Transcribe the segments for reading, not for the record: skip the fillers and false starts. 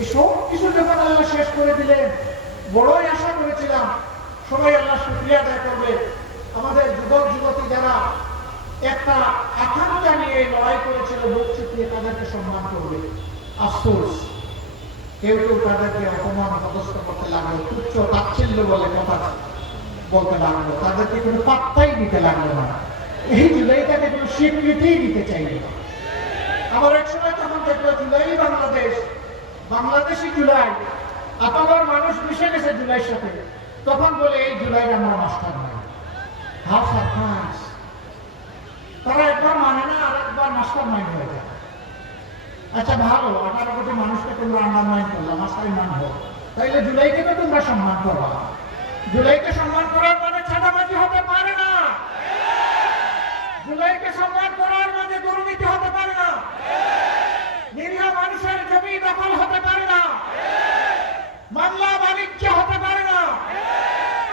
এই সব কিছু যখন আল্লাহ শেষ করে দিলেন, বড়ই আশা করেছিলাম সবাই আল্লাহ শুকরিয়া আদায় করবে। আমাদের যুবক যুবতী যারা একটা আকাঙ্ক্ষা নিয়ে লড়াই করেছিল, বুক চিতিয়ে তাদেরকে সম্মান করবে। আফসোস, কেউ কেউ তাদেরকে অপমান পদস্থ করতে লাগলো, তুচ্ছ তাচ্ছিল্য বলে কথা বলতে লাগলো, তাদেরকে কোনো পাত্তাই দিতে লাগলো না। এই জুলাইটাকে কোনো স্বীকৃতি দিতে চাইল না। আবার এক সময় তখন দেখলো জুলাই বাংলাদেশি জুলাই, আপনার মানুষ মিশে গেছে জুলাইয়ের সাথে, তখন বলে এই জুলাই আমরা মাস্টার নয়। How surprise! তারা একবার মানে না, আর একবার মাস্টার মাইন্ড হয়ে যায়। আচ্ছা ভালো, 18 কোটি মানুষকে তোমরা আন্ডার মাইন্ড করলাম, মাস্টার মাইন্ড হোক, তাইলে জুলাইকে তো তোমরা সম্মান করবা। জুলাইকে সম্মান করার মানে ছাদাবাজি হতে পারে না। জুলাইকে সম্মান করার মানে দুর্নীতি হতে পারে না। নিরীহ মানুষের জমি দখল হতে পারে না। মামলা বাণিজ্য হতে পারে না।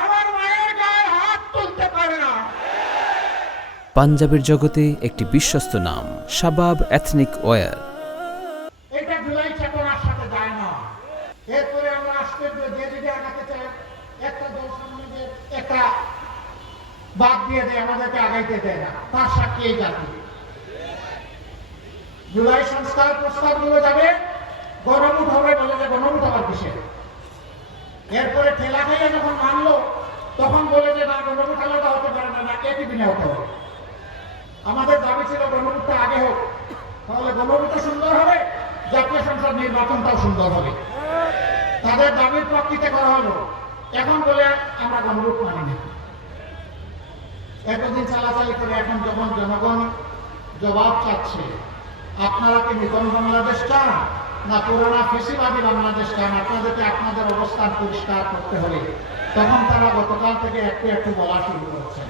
আমার মায়ের গায়ে হাত তুলতে পারে না। পাঞ্জাবের জগতে একটি বিশ্বস্ত নাম, শাবাব এথনিক ওয়্যার। এটা জুলাই চেতনার সাথে যায় না। এরপরে আমরা আসতে যে দিকে আগাতে চাই, একটা দল সামনে একটা বাদ দিয়ে দেয়, আমাদেরকে আগাইতে দেয় না, তার সাক্ষী এই জাতি। জুলাই সংস্কার প্রস্তাবগুলো যাবে, গণভোট হবে, বলে যে গণভোট আবার কিসের। এরপরে ঠেলা খেয়ে যখন মানলো, তখন বলে যে না, গণভোট আলাদা হতে পারে না, না একই দিনে হতে হবে। আমাদের দাবি ছিল গণভোটটা আগে হোক, তাহলে গণভোটও সুন্দর হবে, জাতীয় সংসদ নির্বাচনটাও সুন্দর হবে। তাদের দাবির প্রাপ্তিতে করা হলো। এখন বলে আমরা গণভোট মানি না। এতদিন চালাচালি করে এখন যখন জনগণ জবাব চাচ্ছে, আপনারা কি নতুন বাংলাদেশ চান না পুরানা ফেসিবাদী বাংলাদেশ চান, আপনাদেরকে আপনাদের অবস্থান পরিষ্কার করতে হবে। তখন তারা গতকাল থেকে একটু একটু বলা শুরু করছে।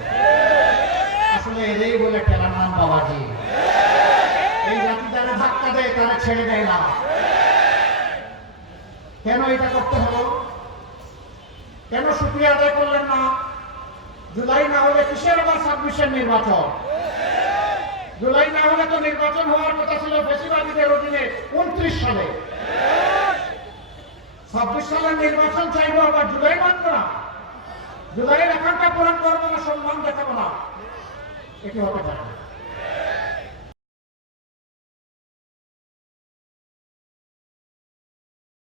আসলে এদের বলে খেলার নাম বাবাজি। এই জাতি যারা ধাক্কা দেয় তারা ছেড়ে দেয় না। কেন এটা করতে হলো? কেন শুকরিয়া আদায় করলেন না? জুলাই না হলে কিসের আবার 26-এর নির্বাচন? জুলাই না হলে তো নির্বাচন হওয়ার কথা ছিল ফেসিবাদীদের অধীনে 29 সালে। 26 সালের নির্বাচন চাইবো, আবার জুলাই মানবো না, জুলাইয়ের আকাঙ্ক্ষা পূরণ করবো না, সম্মান দেখাবো না, এটি হতে পারে না।